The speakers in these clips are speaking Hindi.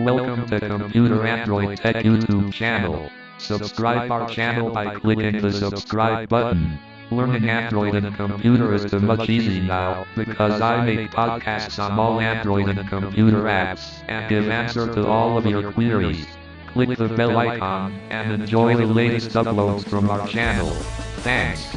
Welcome to Computer Android Tech YouTube channel. Subscribe our channel by clicking the subscribe button. Learning Android and computer is too much easy now, because I make podcasts on all Android and computer apps, and give answer to all of your queries. Click the bell icon, and enjoy the latest uploads from our channel. Thanks.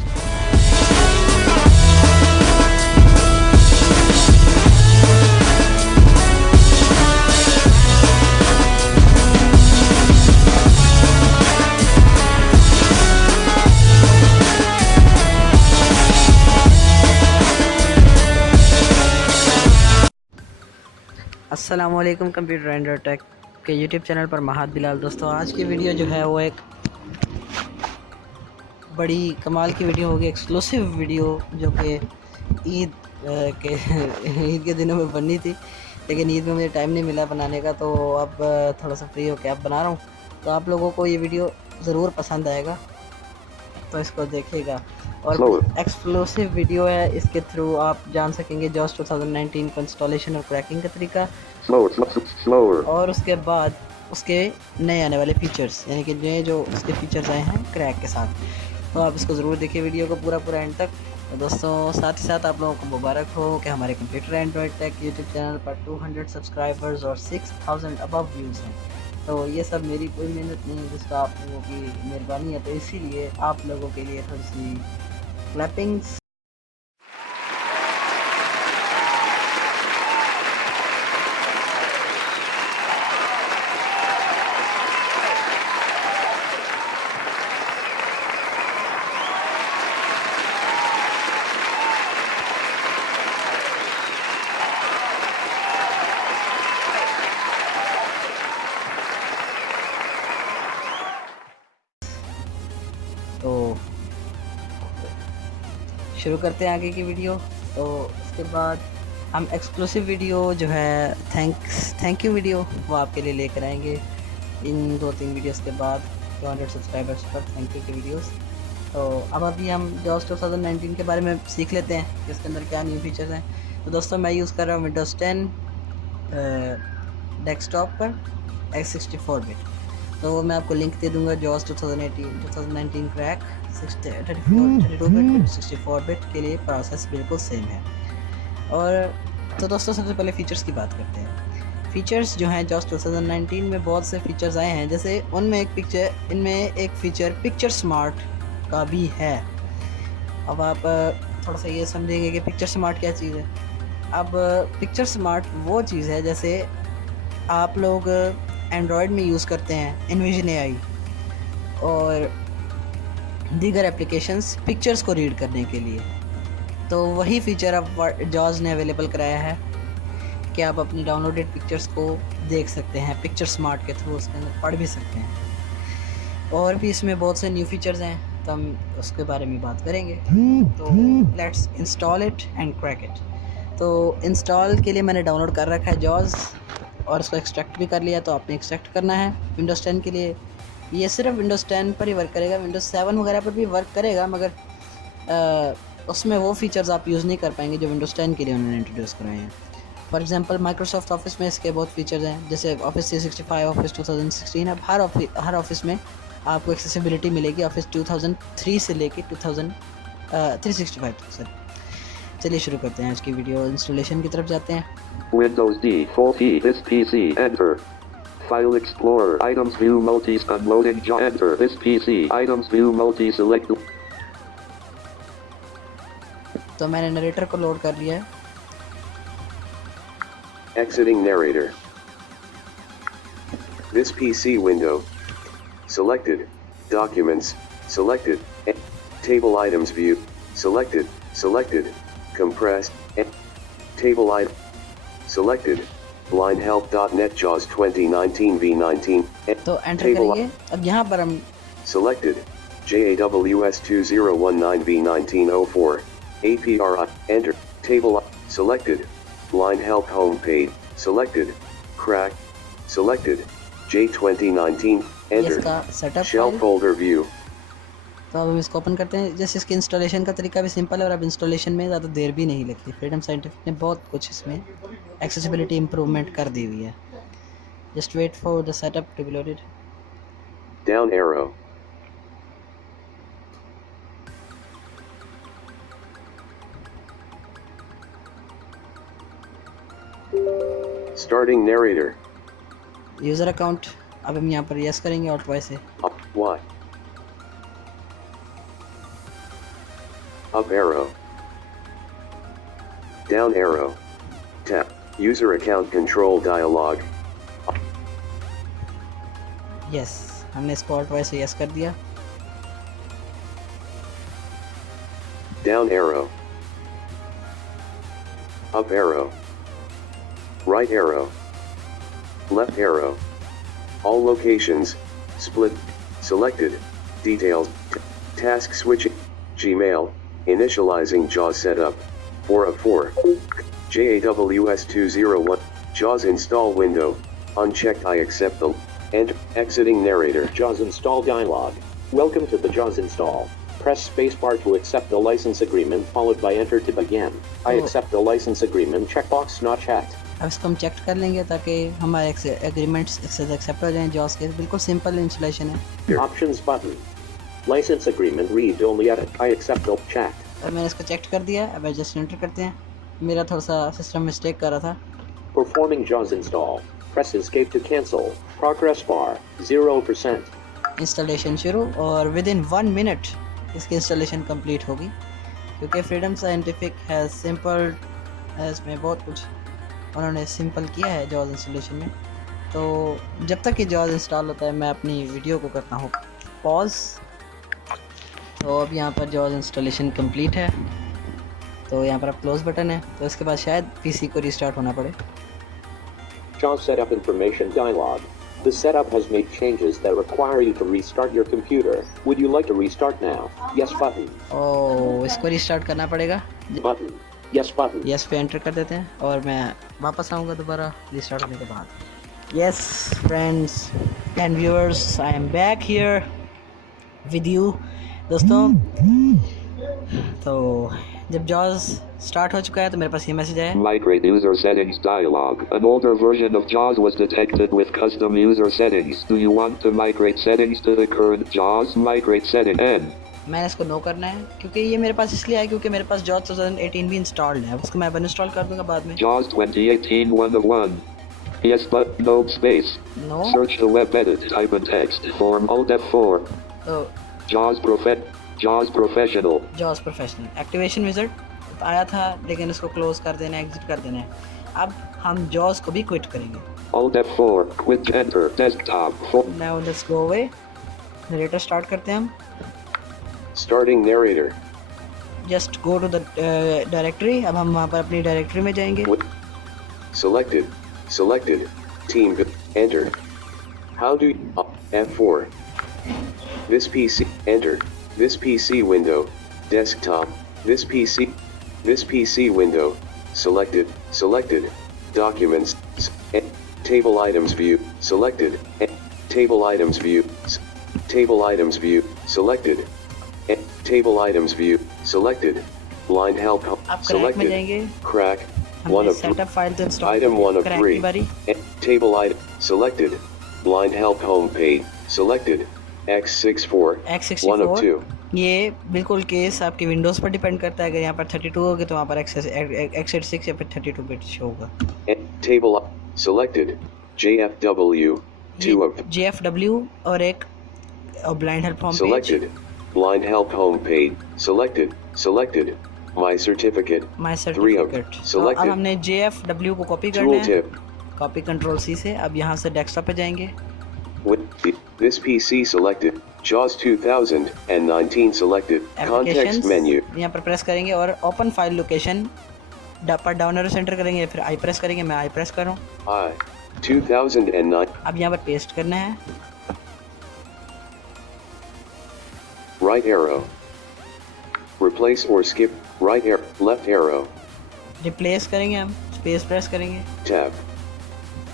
अस्सलामुअलैकुम कंप्यूटर एंड्रॉइड टेक के यूट्यूब चैनल पर महद बिलाल। दोस्तों, आज की वीडियो जो है वो एक बड़ी कमाल की वीडियो होगी, एक्सक्लूसिव वीडियो जो कि ईद के दिनों में बननी थी, लेकिन ईद में मुझे टाइम नहीं मिला बनाने का, तो अब थोड़ा सा फ्री होकर अब बना रहा हूँ। तो आप लोगों को ये वीडियो ज़रूर पसंद आएगा, तो इसको देखिएगा। और एक्सक्लूसिव वीडियो है, इसके थ्रू आप जान सकेंगे जॉस 2019 को इंस्टॉलेशन और क्रैकिंग का तरीका, और उसके बाद उसके नए आने वाले फीचर्स, यानी कि नए जो उसके फीचर्स आए हैं क्रैक के साथ। तो आप इसको ज़रूर देखिए वीडियो को पूरा एंड तक। तो दोस्तों, साथ ही साथ आप लोगों को मुबारक हो कि हमारे computer Android take YouTube channel पर 200 सब्सक्राइबर्स और 6000 अबव व्यूज़ हैं। तो ये सब मेरी कोई मेहनत नहीं है, जिसका आप लोगों की मेहरबानी है, तो इसीलिए आप लोगों के लिए थोड़ी सी क्लैपिंग्स। तो शुरू करते हैं आगे की वीडियो। तो उसके बाद हम एक्सक्लूसिव वीडियो जो है थैंक यू वीडियो वो आपके लिए लेकर आएंगे इन 2-3 वीडियोस के बाद, 200 सब्सक्राइबर्स पर थैंक यू के वीडियोस। तो अब अभी हम जॉस 2019 के बारे में सीख लेते हैं कि इसके अंदर क्या न्यू फीचर्स हैं। तो दोस्तों, मैं यूज़ कर रहा हूँ विंडोज़ 10 डेस्कटॉप पर x64 बिट। तो मैं आपको लिंक दे दूंगा। जॉस 2019 क्रैक 32 बिट 64 बिट के लिए प्रोसेस बिल्कुल सेम है। और तो दोस्तों, सबसे पहले फ़ीचर्स की बात करते हैं। फ़ीचर्स जो हैं जॉस 2019 में बहुत से फ़ीचर्स आए हैं, जैसे इनमें एक फ़ीचर पिक्चर स्मार्ट का भी है। अब आप थोड़ा सा ये समझेंगे कि पिक्चर स्मार्ट क्या चीज़ है। अब पिक्चर स्मार्ट वो चीज़ है, जैसे आप लोग एंड्रॉयड में यूज़ करते हैं एनविजन AI और दीगर एप्लीकेशंस पिक्चर्स को रीड करने के लिए, तो वही फ़ीचर अब जॉस ने अवेलेबल कराया है कि आप अपनी डाउनलोडेड पिक्चर्स को देख सकते हैं पिक्चर स्मार्ट के थ्रू, उसके अंदर पढ़ भी सकते हैं। और भी इसमें बहुत से न्यू फीचर्स हैं, तो हम उसके बारे में बात करेंगे। तो let's install it and crack it. तो इंस्टॉल के लिए मैंने डाउनलोड कर रखा है जॉस, और उसको एक्सट्रैक्ट भी कर लिया। तो आपने एक्सट्रैक्ट करना है विंडोज़ 10 के लिए। ये सिर्फ विंडोज़ 10 पर ही वर्क करेगा, विंडोज़ 7 वगैरह पर भी वर्क करेगा, मगर उसमें वो फीचर्स आप यूज़ नहीं कर पाएंगे जो विंडोज़ 10 के लिए उन्होंने इंट्रोड्यूस कराए हैं। फॉर एग्जांपल, माइक्रोसॉफ्ट ऑफिस में इसके बहुत फीचर्स हैं, जैसे ऑफिस 365, ऑफिस 2016। अब हर ऑफिस में आपको एक्सेसिबिलिटी मिलेगी ऑफिस 2003 से लेके 365 तक। सर, चलिए शुरू करते हैं आज की वीडियो। इंस्टॉलेशन की तरफ जाते हैं। Windows D, Full Key, this PC, enter. File Explorer, Items View Multi, Unloading, enter. This PC, Items View Multi, select. तो मैंने नरेटर को लोड कर लिया है। Exiting narrator. This PC window. Selected. Documents, selected. Table items view, selected. Compressed. Table item. Selected. blindhelp.net JAWS 2019 V19. तो एंटर करेंगे। अब यहाँ पर हम Selected. JAWS 2019 V1904. APRI. Enter. Table. Selected. Blind help home page. Selected. Crack. Selected. J2019. Enter. इसका सेटअप Shell folder view. तो अब हम इसको ओपन करते हैं। जैसे इसके इंस्टॉलेशन का तरीका भी सिंपल है, और अब इंस्टॉलेशन में ज़्यादा देर भी नहीं लगती। फ्रीडम साइंटिफिक ने बहुत कुछ इसमें एक्सेसिबिलिटी इम्प्रूवमेंट कर दी हुई है। Just wait for the setup to be loaded. Down arrow. Starting narrator. User account अब हम यहाँ पर यस करेंगे और ट्वाइस से Up Y. Up arrow. Down arrow. Tap. User account control dialog. Yes हमने इसको और ट्वाइस से यस कर दिया. Down arrow. Up arrow. Right arrow. Left arrow. All locations. Split. Selected. Details. Task switching. Gmail. Initializing JAWS setup. 4 of 4. JAWS201. JAWS install window. Unchecked. I accept the. Enter. Exiting narrator. JAWS install dialog. Welcome to the JAWS install. Press spacebar to accept the license agreement followed by enter to begin. I Oh. accept the license agreement checkbox not checked. अब इसको हम चेक कर लेंगे ताकि हमारे एग्रीमेंट्स एक्सेप्ट हो जाएं. जॉस के बिल्कुल सिंपल इंस्टॉलेशन है. Options button. License agreement read only edit. I accept the checked. अब मैंने इसको चेक कर दिया. अब एडजस्ट एंटर करते हैं. मेरा थोड़ा सा सिस्टम मिस्टेक कर रहा था. Performing JAWS install. Press escape to cancel. Progress bar 0%. Installation शुरू और विद इन 1 मिनट इसकी इंस्टॉलेशन कंप्लीट होगी क्योंकि फ्रीडम साइंटिफिक है सिंपल इसमें बहुत कुछ उन्होंने सिंपल किया है जॉज इंस्टॉलेशन में. तो जब तक ये जॉज इंस्टॉल होता है मैं अपनी वीडियो को करता हूँ पॉज. तो अब यहाँ पर जॉज इंस्टॉलेशन कंप्लीट है. तो यहाँ पर अब क्लोज बटन है. तो इसके बाद शायद पीसी को रिस्टार्ट होना पड़े. JAWS setup information dialog. The setup has made changes that require you to restart your computer. Would you like to restart now? Yes button. ओ इसको रिस्टार्ट करना पड़ेगा. Button. Yes button. यस पे एंटर कर देते हैं और मैं वापस आऊँगा दोबारा रिस्टार्ट होने के बाद. Yes friends and viewers I am back here with you दोस्तों. तो जब जॉज स्टार्ट हो चुका है तो मेरे पास ये मैसेज आया. Migrate user settings dialog. An older version of JAWS was detected with custom user settings. Do you want to migrate settings to the current JAWS? Migrate setting N. मैंने इसको नो करना है क्योंकि ये मेरे पास इसलिए है क्योंकि मेरे पास जॉज 2018 भी इंस्टॉल्ड है. उसको मैं अब इंस्टॉल कर दूंगा बाद में. JAWS 2018 1 of 1. Yes but no space. No Search the web edit. Type in text. Form Alt F4. तो JAWS Professional. Jaws professional activation visit आया था लेकिन इसको क्लोज कर देना है. एग्जिट कर देना है. अब हम जॉज को भी क्विट करेंगे. Alt F4. Quit enter. Desktop. Now let's go away. Narrator start करते हैं हम. Starting narrator. Just go to the directory. अब हम वहाँ पर अपनी डायरेक्टरी में जाएंगे. Selected. Selected. Team. Enter. How do you, F4. This PC. Enter. This PC window. Desktop. This PC window. Selected. Selected. Documents. Table items view. Selected. Table items view. Table items view. Selected. Table items view. Selected. Blind help. अब क्रैक में Selected. जाएंगे. Crack. One हमने of सेटअप फाइल तो इंस्टॉल Item 1 of क्रैक 3. की बारी. Table item. Selected. Blind help home page. Selected. X64. 1 of x64 2. ये बिल्कुल केस आपके विंडोज़ पर डिपेंड करता है. अगर यहाँ पर 32 होगी तो वहाँ पर x86 या फिर 32 बिट शो होगा. Table. Selected. JFW. 2 of. JFW और एक blind help home page. Selected. Blind help home page. Selected. Selected. My certificate. My 3 of. Certificate. तो अब Selected. हमने JFW को कॉपी करना है. Tooltip. कॉपी कंट्रोल सी से. अब यहाँ से डेस्कटॉप पे जाएंगे. With this PC selected. JAWS 2019 selected. Context applications menu. यहाँ पर प्रेस करेंगे और ओपन फाइल लोकेशन पर डाउन एरो सेंटर करेंगे या फिर आई प्रेस करेंगे. मैं आई प्रेस कर रहा हूँ. I. 2009. अब यहाँ पर पेस्ट करना है. Right arrow. Replace or skip. Right arrow. Left arrow. Replace करेंगे हम. स्पेस प्रेस करेंगे. Tab.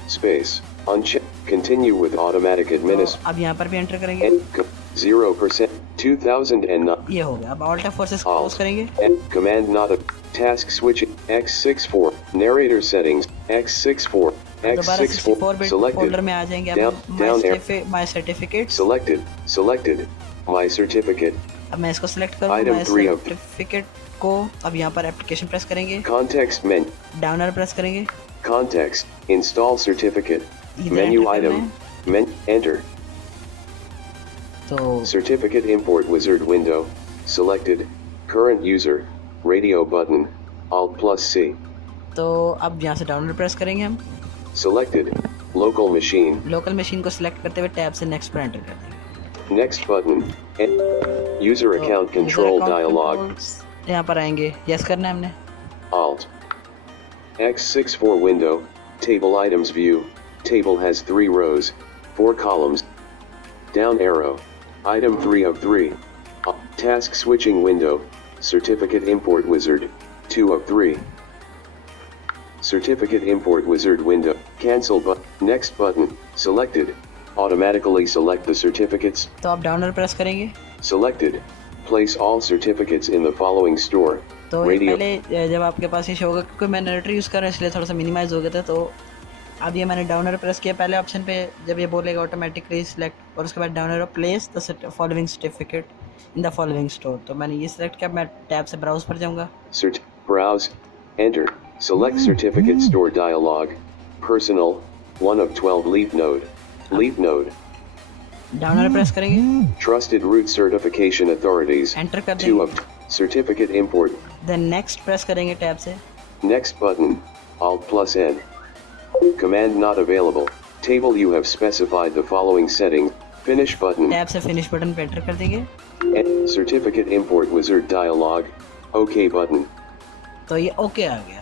Space. Uncheck. Continue with automatic तो administration. अब यहाँ पर भी एंटर करेंगे. 0%. 2009. ये हो गया. अब ऑल्ट F4 से क्लोज करेंगे. Command not a. Task switching. X64. Narrator settings. X64. दोबारा 64 बिट फोल्डर selected. में आ जाएंगे Down, अब down arrow. My certificate. Selected. Selected. My certificate. अब मैं इसको सिलेक्ट करूँगा Item माई 3 of सर्टिफिकेट को। अब यहाँ पर एप्लीकेशन प्रेस करेंगे, context menu. Down arrow press करेंगे, Context. Install certificate. इधर Menu enter करना item. है। Enter. तो Certificate import wizard window. Selected. Current user. Radio button. Alt plus C. तो अब यहाँ से डाउनलोड प्रेस करेंगे हम। Selected. Local machine. Local machine को सिलेक्ट करते हुए टैब से नेक्स्ट पर एंटर कर देंगे। Next button. User तो account user control account dialog. controls यहाँ पर आएंगे, यस करना है हमने। Alt. X64 window. Table items view. Table has 3 rows. 4 columns. Down arrow. Item 3 of 3. Task switching window. Certificate import wizard. 2 of 3. Certificate import wizard window. Cancel button. Next button. Selected. Automatically select the certificates. तो आप डाउनलोड प्रेस करेंगे, Selected. Place all certificates in the following store. तो ये Radio. पहले जब आपके पास ये शो होगा, क्योंकि मैं नरेटर यूज़ कर रहा हूँ इसलिए थोड़ा सा मिनिमाइज हो गया था। तो अब ये मैंने डाउनर प्रेस किया पहले ऑप्शन पे, जब ये बोलेगा ऑटोमेटिकली सिलेक्ट, और उसके बाद downer place the following certificate in the following store. तो मैंने ये सिलेक्ट किया, मैं टैब से ब्राउज पर जाऊँगा। Browse. Enter. Select certificate store dialog. Personal. 1 of 12 leaf node. Leaf node. Down arrow press करेंगे, Trusted root certification authorities. Enter कर 2 देंगे, of certificate import. Then next press करेंगे टैब से। Next button. Alt plus N. Command not available. Table you have specified the following setting. Finish button. Tab से फिनिश बटन पे एंटर कर देंगे। Certificate import wizard dialog. OK button. तो ये ओके आ गया,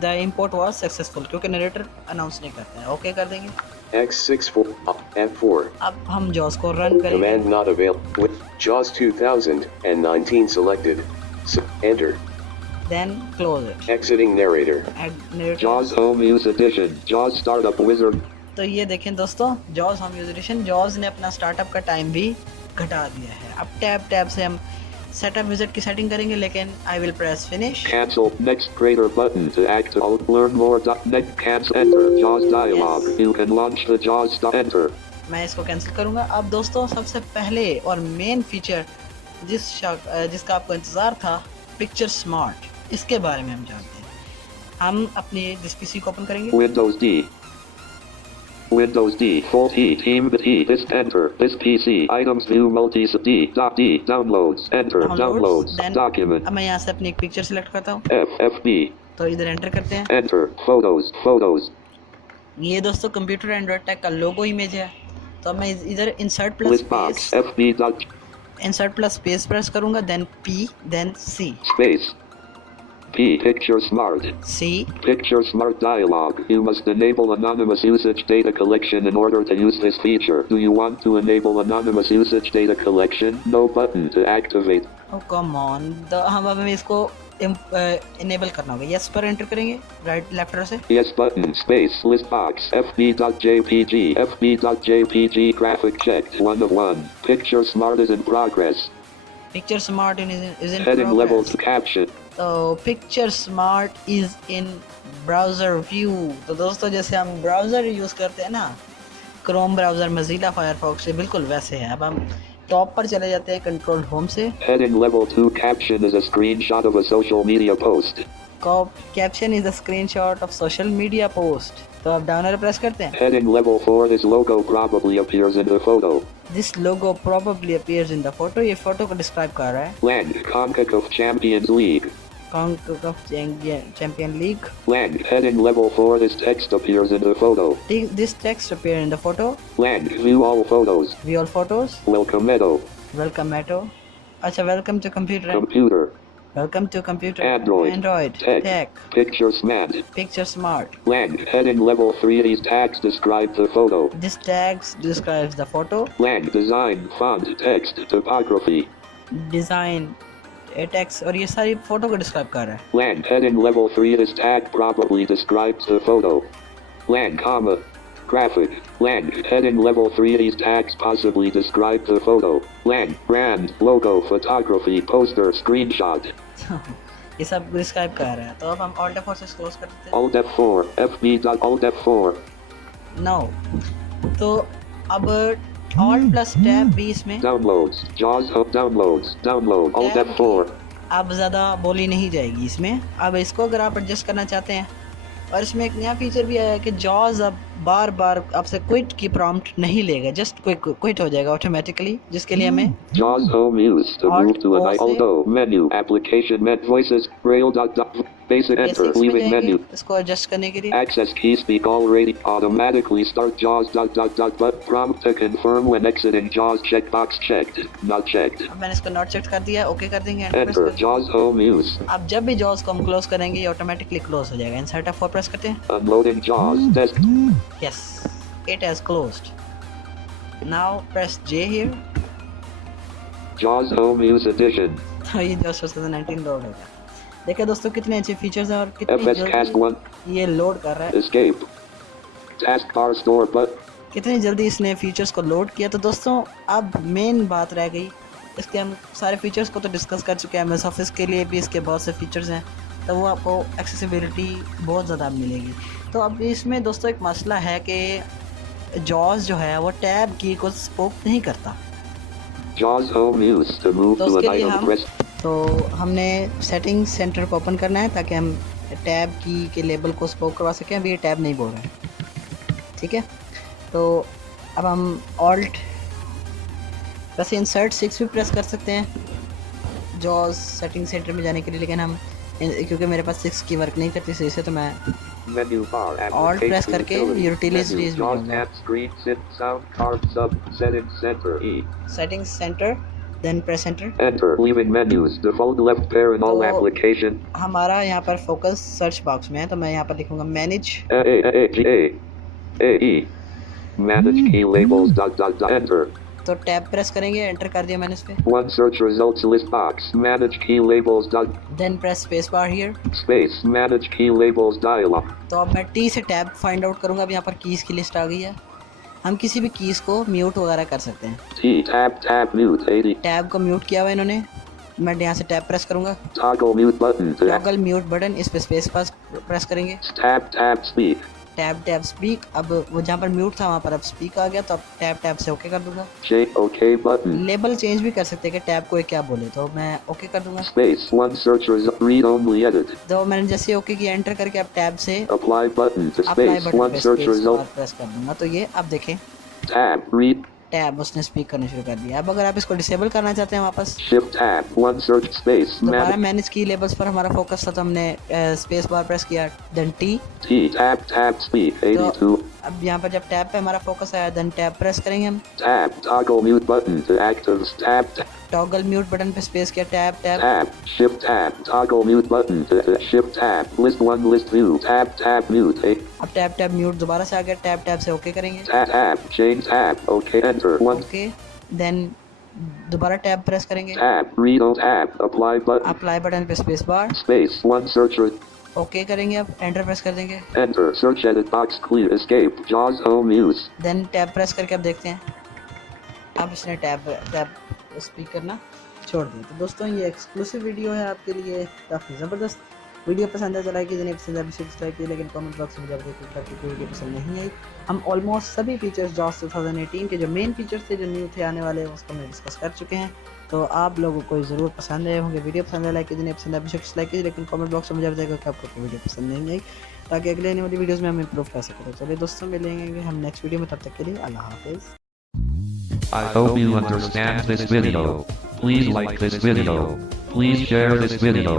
द इम्पोर्ट वाज सक्सेसफुल, क्योंकि नरेटर अनाउंस नहीं करते हैं। ओके कर देंगे। X64 F4. अब हम जॉस को रन करेंगे। Command not available. With JAWS 2019 selected. Enter. Then close it, Exiting narrator. Narrator. JAWS Home Use Edition. JAWS Startup Wizard. तो ये देखें दोस्तों, जॉस होम यूज एडिशन, जॉस ने अपना स्टार्टअप का टाइम भी घटा दिया है। अब टैब से हम सेटअप विजिट की सेटिंग करेंगे, लेकिन I will press finish. Cancel. Next greater button to act out. Learn more. Next cancel. Enter. JAWS dialog. Yes. You can launch the JAWS. Enter. मैं इसको कैंसिल करूंगा। अब दोस्तों सबसे पहले और मेन फीचर जिसका आपको इंतज़ार था, पिक्चर स्मार्ट, इसके बारे में हम जानते हैं। हम अपने जिस पीसी को ओपन करेंगे, Windows D. Windows D. Full T. Team T. This enter. This PC. Items view multi D. D. Downloads. Enter. Downloads. then Document. अब मैं यहाँ से अपनी एक पिक्चर सिलेक्ट करता हूँ, FFB. तो इधर एंटर करते हैं। Enter. Photos. Photos. ये दोस्तों कंप्यूटर एंड्रॉइड टेक का लोगो इमेज है। तो अब मैं इधर insert plus List box. FB. Space press करूंगा, then P, then C. Space. P. Picture Smart. C, Picture Smart dialog. You must enable anonymous usage data collection in order to use this feature. Do you want to enable anonymous usage data collection? No button to activate. Oh come on. तो हम अब इसको इनेबल करना होगा। यस पर एंटर करेंगे, राइट लेफ्ट से। Yes button. Space. List box. FB.jpg. FB.jpg. Graphic checked. 1 of 1. Picture Smart is in progress. Picture smart is in Heading level to caption. तो picture smart is in browser view. तो दोस्तों जैसे हम ब्राउज़र यूज़ करते हैं ना, क्रोम ब्राउज़र, मोज़िला फायरफॉक्स से बिल्कुल वैसे है। अब हम टॉप पर चले जाते हैं कंट्रोल होम से। Heading level 2 caption is a screenshot of a social media post. Caption is a screenshot of social media post. तो अब डाउन एरो प्रेस करते हैं। Heading level 4 this logo probably appears in the photo. This logo probably appears in the photo. ये फोटो को डिस्क्राइब कर रहा है। Land CONCACAF Champions League. CONCACAF champion league. Land heading level 4 this text appears in the photo. This text appear in the photo. Land view all photos. View all photos. Welcome Edo. Welcome एटो। अच्छा, welcome to computer. Computer. Welcome to computer. Android. Android. Tech. Take. Picture Smart. Picture smart. Land heading level 3 these tags describe the photo. This tags describes the photo. Land design font text typography. Design, text, और ये सारी फोटो को डिस्क्राइब कर रहा है। Land heading level 3 this tag probably describes the photo. Land comma graphic. Land heading level 3 these tags possibly describe the photo. Land brand logo photography poster screenshot. ये सब डिस्क्राइब कर रहा है। तो अब हम Alt F4 से क्लोज कर देते हैं। Alt F4, FB. Alt F4. No तो अब Alt प्लस टैब भी इसमें Downloads. JAWS Hub downloads. Download. Alt Tab F4. अब ज़्यादा बोली नहीं जाएगी इसमें। अब इसको अगर आप एडजस्ट करना चाहते हैं, और इसमें एक नया फीचर भी आया है कि जॉज अब बार बार आपसे क्विट की प्रॉम्प्ट नहीं लेगा, जस्ट क्विट हो जाएगा ऑटोमेटिकली, जिसके लिए हमें JAWS home use to Alt move to an O से Alto menu. Application met voices. Braille. Basic enter. Basics में Leaving जाएंगे menu. इसको एडजस्ट करने के लिए। Access key speak already. Automatically start JAWS. But prompt to confirm when exiting JAWS. Checkbox checked. Not checked. अब मैंने इसको नॉट चेक कर दिया, ओके कर देंगे, एंटर प्रेस Enter. कर। JAWS home use. अब जब भी जॉज को हम क्लोज करेंगे ये ऑटोमेटिकली क्लोज हो जाएगा। इंसर्ट F4 प्रेस करते हैं। Unloading JAWS. Desk. Yes, it has closed. Now press J here. JAWS home use edition. तो ये जॉज 2019 लोड होगा। देखिए दोस्तों कितने अच्छे फीचर्स हैं और कितनी FS Cast जल्दी 1. ये लोड कर रहा है, Escape. Taskbar store but कितनी जल्दी इसने फीचर्स को लोड किया। तो दोस्तों अब मेन बात रह गई, इसके हम सारे फीचर्स को तो डिस्कस कर चुके हैं। MS ऑफिस के लिए भी इसके बहुत से फीचर्स हैं, तो वो आपको एक्सेसिबिलिटी बहुत ज़्यादा मिलेगी। तो अब इसमें दोस्तों एक मसला है कि जॉज जो है वो टैब की को सपोर्ट नहीं करता। JAWS home use to move तो to an उसके लिए item हम press. तो हमने सेटिंग सेंटर को ओपन करना है ताकि हम टैब की के लेबल को स्पोक करवा सकें। अभी ये टैब नहीं बोल रहा है, ठीक है। तो अब हम ऑल्ट वैसे इंसर्ट 6 भी प्रेस कर सकते हैं जॉज सेटिंग सेंटर में जाने के लिए, लेकिन हम क्योंकि मेरे पास 6 की वर्क नहीं करती सही से, तो मैं Menu bar. Alt press करके Utilities. utilities Menu. में JAWS जाऊंगा। tab screen sit sound card sub settings center E. Setting center then press enter. Enter. Leaving menus. Default left pair in all तो application. हमारा यहाँ पर फोकस सर्च बॉक्स में है, तो मैं यहाँ पर लिखूँगा manage. A. Manage key labels. Enter. तो टैब प्रेस करेंगे, एंटर कर दिया मैंने इस पे। One search results list box. Manage key labels. Then press space bar here. Space. Manage key labels dialog. तो अब मैं टी से टैब फाइंड आउट करूँगा। अब यहाँ पर कीज़ की लिस्ट आ गई है, हम किसी भी कीज़ को म्यूट वगैरह कर सकते हैं। T. Tab mute 80. टैब को म्यूट किया हुआ है इन्होंने, मैं यहाँ से टैब प्रेस करूँगा। Toggle mute button. Toggle mute button, इस पे स्पेस पास प्रेस करेंगे। Tab speak. टैब स्पीक, अब वो जहाँ पर म्यूट था वहाँ पर अब स्पीक आ गया, तो अब टैब से ओके कर दूंगा। J. OK button. Label change भी कर सकते हैं कि टैब को क्या बोले, तो मैं ओके कर दूंगा। Space. One search result. Read only edit. तो मैंने जैसे ओके किया, एंटर करके अब टैब से Apply button to apply space. Button One पे search स्पेस result. बार प्रेस कर दूंगा। तो ये अब देखें Tab. Read. टैब उसने स्पीक करना शुरू कर दिया। अब अगर आप इसको डिसेबल करना चाहते हैं वापस, Shift tab. One search space. दोबारा मैनेज की लेबल्स पर हमारा फोकस था, तो हमने स्पेस बार प्रेस किया, then T. T. Tab speak. 82. अब यहाँ पर जब टैब पे हमारा फोकस आया, देन टैब प्रेस करेंगे हम। Tab. Toggle mute button to active. Tab. Toggle mute button पे स्पेस किया, tab Tab. Shift tab. Toggle mute button to shift tab. List 1 list 2. Tab mute. अब टैब म्यूट दोबारा से आ गया, टैब से ओके करेंगे। Tab. Change tab. OK. Enter. One. Okay then दोबारा टैब प्रेस करेंगे, Tab. Read all tab. Apply button. Apply button पे space bar Space. One searcher. Okay करेंगे। अब एंटर प्रेस कर देंगे, Enter. Search edit box clear. Escape. JAWS home use. Then tab press करके अब देखते हैं। अब इसने टैब स्पीक करना छोड़ दिया। तो दोस्तों ये एक्सक्लूसिव वीडियो है आपके लिए, काफ़ी ज़बरदस्त। वीडियो पसंद है तो लाइक कीजिए, नहीं पसंद है सब्सक्राइब कीजिए, लेकिन कमेंट बॉक्स में जब देखिए वीडियो पसंद नहीं आई। हम ऑलमोस्ट सभी फीचर्स जॉस 2018 के जो मेन फीचर्स थे, जो न्यू थे आने वाले, उसको हम डिस्कस कर चुके हैं। तो आप लोगों को ज़रूर पसंद आए होंगे। वीडियो पसंद है लाइक कीजिए, नहीं पसंद है लाइक कीजिए, लेकिन कमेंट बॉक्स में मुझे बताइएगा कि आपको वीडियो पसंद नहीं आई, ताकि अगले आने वाली वीडियोज़ में हम इंप्रूव कर सकें। तो चलिए दोस्तों, मिलेंगे हम नेक्स्ट वीडियो में, तब तक के लिए अल्लाह हाफिज़। I hope you understand this video. Please like this video. Please share this video.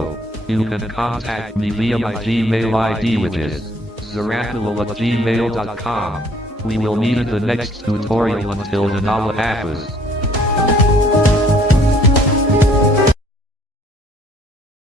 You can contact me via my Gmail ID, which is zarathul@gmail.com. We will meet in the next tutorial. Until then, Allah Hafiz.